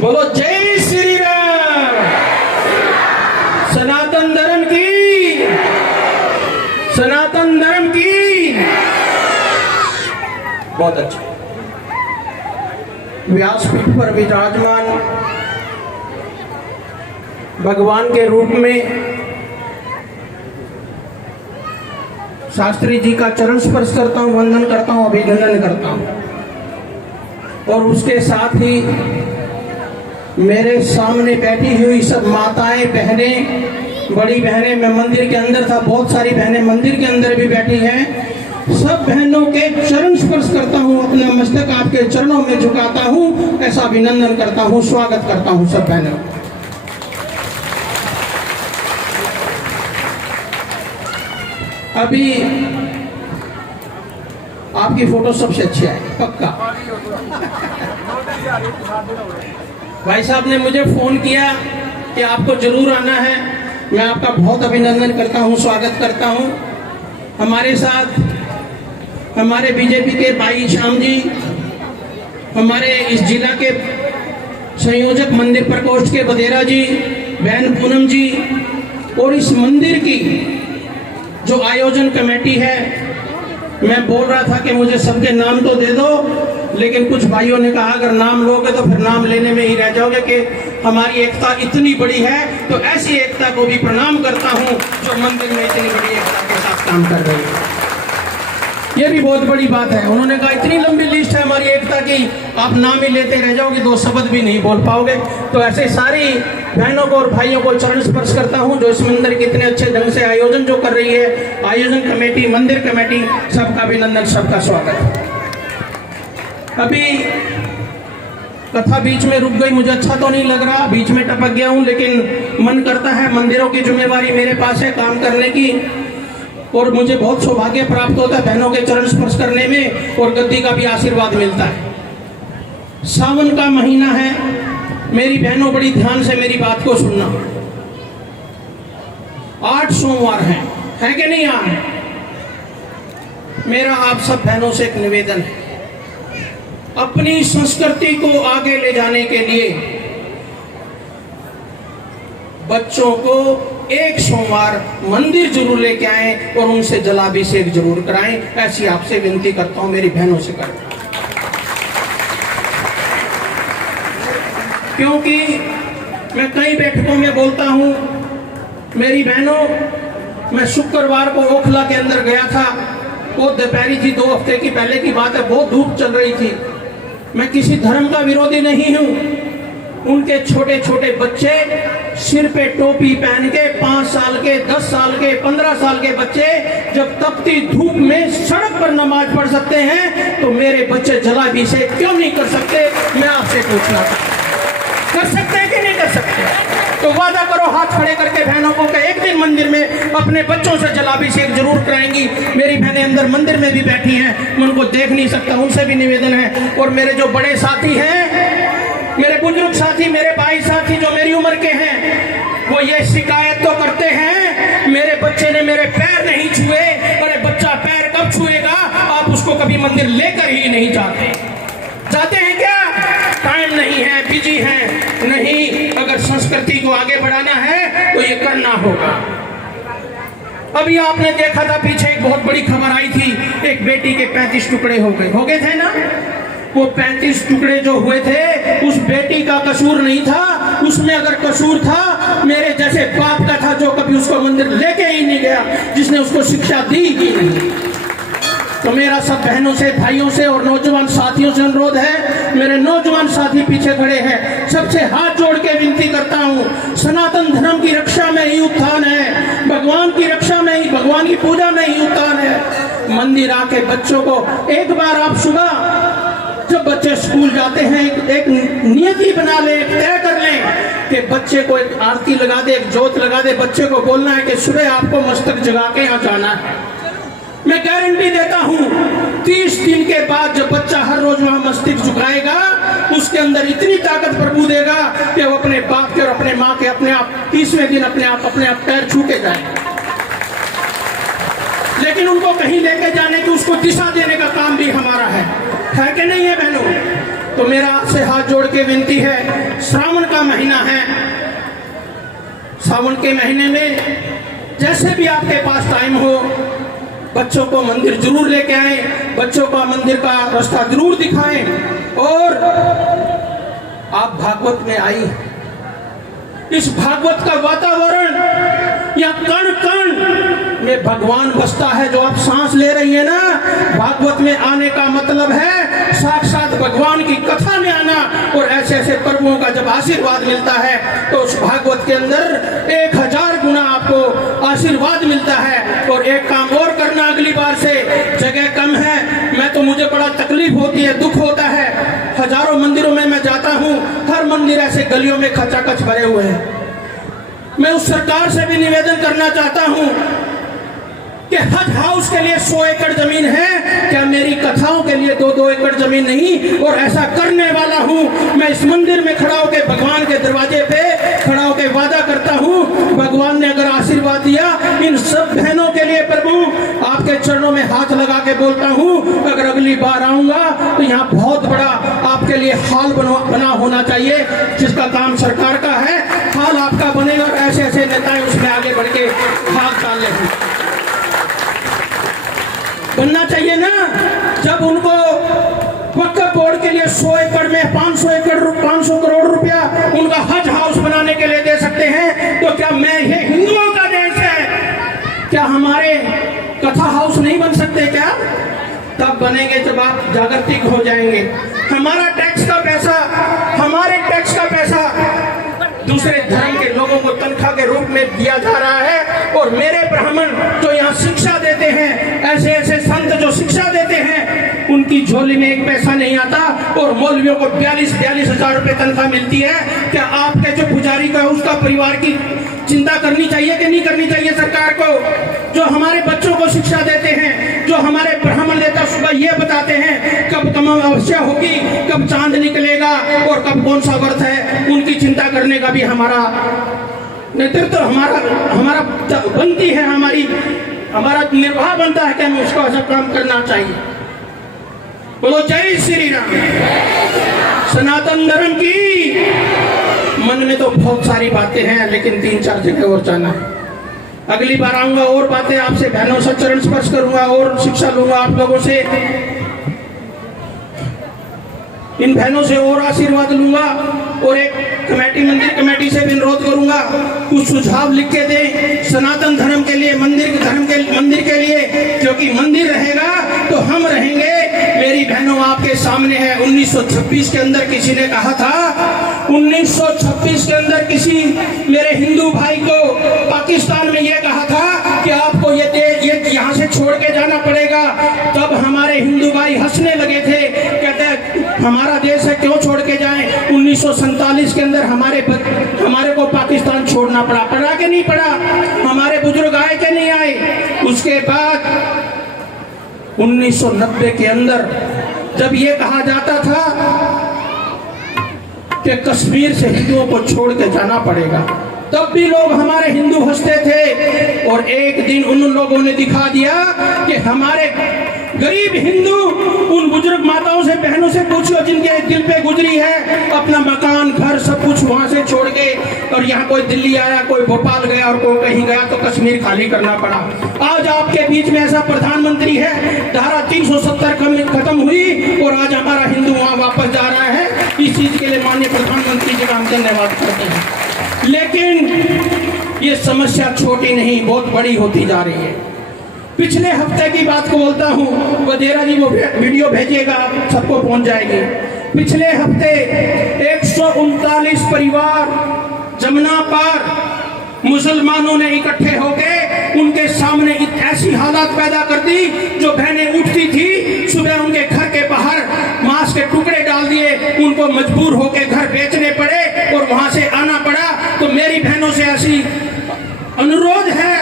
बोलो जय श्री राम। सनातन धर्म की, सनातन धर्म की। बहुत अच्छा। व्यासपीठ पर विराजमान भगवान के रूप में शास्त्री जी का चरण स्पर्श करता हूँ, वंदन करता हूँ, अभिनंदन करता हूँ। और उसके साथ ही मेरे सामने बैठी हुई सब माताएं, बहनें, बड़ी बहनें, मैं मंदिर के अंदर था, बहुत सारी बहनें मंदिर के अंदर भी बैठी हैं। सब बहनों के चरण स्पर्श करता हूँ, अपना मस्तक आपके चरणों में झुकाता हूँ, ऐसा अभिनंदन करता हूँ, स्वागत करता हूँ सब बहनों। अभी आपकी फोटो सबसे अच्छी आई, पक्का। भाई साहब ने मुझे फोन किया कि आपको जरूर आना है। मैं आपका बहुत अभिनंदन करता हूं, स्वागत करता हूं। हमारे साथ हमारे बीजेपी के भाई श्याम जी, हमारे इस जिला के संयोजक मंदिर प्रकोष्ठ के बदेरा जी, बहन पूनम जी, और इस मंदिर की जो आयोजन कमेटी है। मैं बोल रहा था कि मुझे सबके नाम तो दे दो, लेकिन कुछ भाइयों ने कहा अगर नाम लोगे तो फिर नाम लेने में ही रह जाओगे कि हमारी एकता इतनी बड़ी है। तो ऐसी एकता को भी प्रणाम करता हूं जो मंदिर में इतनी बड़ी एकता के साथ काम कर रही है। ये भी बहुत बड़ी बात है। उन्होंने कहा इतनी लंबी लिस्ट है हमारी एकता की, आप नाम ही लेते रह जाओगे, दो शब्द भी नहीं बोल पाओगे। तो ऐसे सारी बहनों को और भाइयों को चरण स्पर्श करता हूं जो इस मंदिर के इतने अच्छे ढंग से आयोजन जो कर रही है, आयोजन कमेटी, मंदिर कमेटी, सबका अभिनंदन, सबका स्वागत। अभी कथा बीच में रुक गई, मुझे अच्छा तो नहीं लग रहा, बीच में टपक गया हूं, लेकिन मन करता है, मंदिरों की जिम्मेवारी मेरे पास है काम करने की, और मुझे बहुत सौभाग्य प्राप्त होता है बहनों के चरण स्पर्श करने में, और गद्दी का भी आशीर्वाद मिलता है। सावन का महीना है, मेरी बहनों बड़ी ध्यान से मेरी बात को सुनना। 8 सोमवार है कि नहीं यार? मेरा आप सब बहनों से एक निवेदन है, अपनी संस्कृति को आगे ले जाने के लिए बच्चों को एक सोमवार मंदिर जरूर लेके आएं और उनसे जलाभिषेक जरूर कराएं। ऐसी आपसे विनती करता हूं, मेरी बहनों से करता हूं। क्योंकि मैं कई बैठकों में बोलता हूं, मेरी बहनों, मैं शुक्रवार को ओखला के अंदर गया था, वो दोपहरी थी, 2 हफ्ते की पहले की बात है, बहुत धूप चल रही थी। मैं किसी धर्म का विरोधी नहीं हूं। उनके छोटे छोटे बच्चे सिर पे टोपी पहन के, 5 साल के, 10 साल के, 15 साल के बच्चे जब तपती धूप में सड़क पर नमाज पढ़ सकते हैं, तो मेरे बच्चे जलाभिषेक क्यों नहीं कर सकते? मैं आपसे पूछना चाहता हूं, कर सकते हैं कि नहीं कर सकते? तो वादा करो हाथ खड़े करके बहनों को कि एक दिन मंदिर में अपने बच्चों से जलाभिषेक जरूर कराएंगी। मेरी बहनें अंदर मंदिर में भी बैठी हैं, मैं उनको देख नहीं सकता, उनसे भी निवेदन है। और मेरे जो बड़े साथी हैं, मेरे बुजुर्ग साथी, मेरे भाई साथी जो मेरी उम्र के हैं, वो ये शिकायत तो करते हैं मेरे बच्चे ने मेरे पैर नहीं छुए। अरे बच्चा पैर कब छुएगा? आप उसको कभी मंदिर लेकर ही नहीं जाते। जाते हैं क्या? टाइम नहीं है, बिजी है। नहीं, अगर संस्कृति को आगे बढ़ाना है तो ये करना होगा। अभी आपने देखा था पीछे एक बहुत बड़ी खबर आई थी, एक बेटी के 35 टुकड़े हो गए थे ना। वो 35 टुकड़े जो हुए थे, उस बेटी का कसूर नहीं था। उसमें अगर कसूर था, मेरे जैसे बाप का था जो कभी उसको मंदिर लेके ही नहीं गया, जिसने उसको शिक्षा दी ही नहीं। तो मेरा सब बहनों से, भाइयों से और नौजवान साथियों से अनुरोध है, मेरे नौजवान साथी पीछे खड़े हैं, सबसे हाथ जोड़ के विनती करता हूँ, सनातन धर्म की रक्षा में ही उत्थान है, भगवान की रक्षा में ही, भगवान की पूजा में ही उत्थान है। मंदिर आके बच्चों को एक बार आप सुबह जब बच्चे स्कूल जाते हैं एक नियति बना ले, तय कर लें कि बच्चे को एक आरती लगा दे, एक जोत लगा दे। बच्चे को बोलना है कि सुबह आपको मस्तक जगा के यहाँ जाना है। मैं गारंटी देता हूं 30 दिन के बाद जब बच्चा हर रोज वहां मस्तिष्क झुकाएगा, उसके अंदर इतनी ताकत प्रभु देगा कि वो अपने बाप के और अपने माँ के अपने आप 30वें दिन अपने आप पैर छू के जाएगा। लेकिन उनको कहीं लेके जाने की, उसको दिशा देने का काम भी हमारा है कि नहीं है बहनों? तो मेरा आपसे हाथ जोड़ के विनती है, श्रावण का महीना है, सावन के महीने में जैसे भी आपके पास टाइम हो, बच्चों को मंदिर जरूर लेके आए, बच्चों का मंदिर का रास्ता जरूर दिखाएं। और आप भागवत में आई, इस भागवत का वातावरण या कण कण में भगवान बसता है। जो आप सांस ले रही है ना, भागवत में आने का मतलब है साक्षात भगवान की कथा में आना। और ऐसे ऐसे प्रभुओं का जब आशीर्वाद मिलता है तो उस भागवत के अंदर 1000 गुना आपको आशीर्वाद मिलता है। और एक काम और करना, अगली बार से जगह कम है, मैं तो मुझे बड़ा तकलीफ होती है, दुख होता है। हजारों मंदिरों में मैं जाता हूँ, हर मंदिर ऐसे गलियों में खचाखच भरे हुए हैं। मैं उस सरकार से भी निवेदन करना चाहता हूँ कि हज हाउस के लिए 100 एकड़ जमीन है, क्या मेरी कथाओं के लिए 2-2 एकड़ जमीन नहीं? और ऐसा करने वाला हूँ। मैं इस मंदिर में खड़ा होकर भगवान के दरवाजे पे खड़ा होकर वादा करता हूँ, भगवान ने अगर आशीर्वाद दिया इन सब बहनों के लिए, प्रभु आपके चरणों में हाथ लगा के बोलता हूँ, अगर अगली बार आऊंगा तो यहाँ बहुत बड़ा आपके लिए हॉल बना होना चाहिए, जिसका काम सरकार का है। हॉल आपका बनेगा और ऐसे ऐसे नेताएं उसमें आगे बढ़ के भाग डाल लेंगे। बनना चाहिए ना। जब उनको वक्फ बोर्ड के लिए 100 एकड़ में 500 करोड़ रुपया उनका हज हाउस बनाने के लिए दे सकते हैं, तो क्या मैं ये हिंदुओं का देश है, क्या हमारे कथा हाउस नहीं बन सकते? क्या तब बनेंगे जब आप जागृतिक हो जाएंगे। हमारा टैक्स का पैसा, हमारे टैक्स का पैसा दूसरे धर्म के लोगों को तनख्वाह के रूप में दिया जा रहा है। और मेरे ब्राह्मण जो यहाँ शिक्षा देते हैं, ऐसे ऐसे संत जो शिक्षा देते हैं, उनकी झोली में एक पैसा नहीं आता। और मौलवियों को 42 हजार रुपए तनख्वाह मिलती है। क्या आपके जो पुजारी का है उसका परिवार की चिंता करनी चाहिए कि नहीं करनी चाहिए सरकार को? जो हमारे बच्चों को शिक्षा देते हैं, जो हमारे ब्राह्मण नेता सुबह ये बताते हैं कब अमावस्या होगी, कब चांद निकलेगा और कब कौन सा व्रत है, उनकी चिंता करने का भी हमारा नेतृत्व हमारा बनती है, हमारा निर्वाह बनता है कि हमें उसको ऐसा काम करना चाहिए। बोलो जय श्री राम। सनातन धर्म की। मन में तो बहुत सारी बातें हैं, लेकिन 3-4 जगह और जाना है। अगली बार आऊंगा और बातें आपसे बहनों से चरण स्पर्श करूंगा और शिक्षा लूंगा आप लोगों से, इन बहनों से और आशीर्वाद लूंगा। और एक कमेटी, मंदिर कमेटी से भी अनुरोध करूंगा, कुछ सुझाव लिख के दें सनातन धर्म के लिए, मंदिर के लिए, क्योंकि मंदिर रहेगा तो हम रहेंगे। मेरी बहनों आपके सामने है, 1926 के अंदर किसी ने कहा था, 1926 के अंदर किसी मेरे हिंदू भाई को पाकिस्तान में यह कहा था कि आपको ये यहाँ से छोड़ के जाना पड़ेगा। तब हमारे हिंदू भाई हंसने लगे थे, कहते हमारा देश है क्यों छोड़ के जाएं। 1947 के अंदर हमारे को पाकिस्तान छोड़ना पड़ा कि नहीं पड़ा? हमारे बुजुर्ग आए कि नहीं आए? उसके बाद 1990 के अंदर जब ये कहा जाता था कि कश्मीर से हिंदुओं को छोड़ के जाना पड़ेगा, तब भी लोग हमारे हिंदू हंसते थे। और एक दिन उन लोगों ने दिखा दिया कि हमारे गरीब हिंदू, उन बुजुर्ग माताओं से, बहनों से पूछो जिनके दिल पे गुजरी है अपना मकान, घर, सब कुछ वहां से छोड़ के, और यहाँ कोई दिल्ली आया, कोई भोपाल गया और कोई कहीं गया तो कश्मीर खाली करना पड़ा। आज आपके बीच में ऐसा प्रधानमंत्री है, धारा 370 खत्म हुई और आज हमारा हिंदू वहां वापस जा रहा है। इस चीज के लिए माननीय प्रधानमंत्री जी का हम धन्यवाद करते हैं। लेकिन ये समस्या छोटी नहीं, बहुत बड़ी होती जा रही है। पिछले हफ्ते की बात को बोलता हूँ, वदेरा जी वो वीडियो भेजिएगा, आप सबको पहुंच जाएगी। पिछले हफ्ते 139 परिवार जमुना पार मुसलमानों ने इकट्ठे होके उनके सामने ऐसी हालात पैदा कर दी, जो बहनें उठती थी सुबह उनके घर के बाहर मांस के टुकड़े डाल दिए, उनको मजबूर होके घर बेचने पड़े और वहां से आना पड़ा। तो मेरी बहनों से ऐसी अनुरोध है,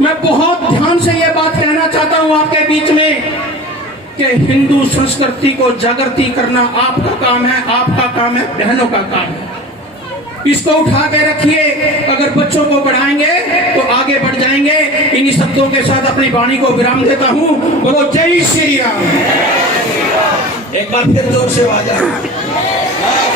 मैं बहुत ध्यान से यह बात कहना चाहता हूं आपके बीच में कि हिंदू संस्कृति को जागृति करना आपका काम है, आपका काम है, बहनों का काम है। इसको उठा के रखिए। अगर बच्चों को बढ़ाएंगे तो आगे बढ़ जाएंगे। इन्हीं शब्दों के साथ अपनी वाणी को विराम देता हूं। बोलो जय श्री राम। एक बार फिर जोर से आवाज आ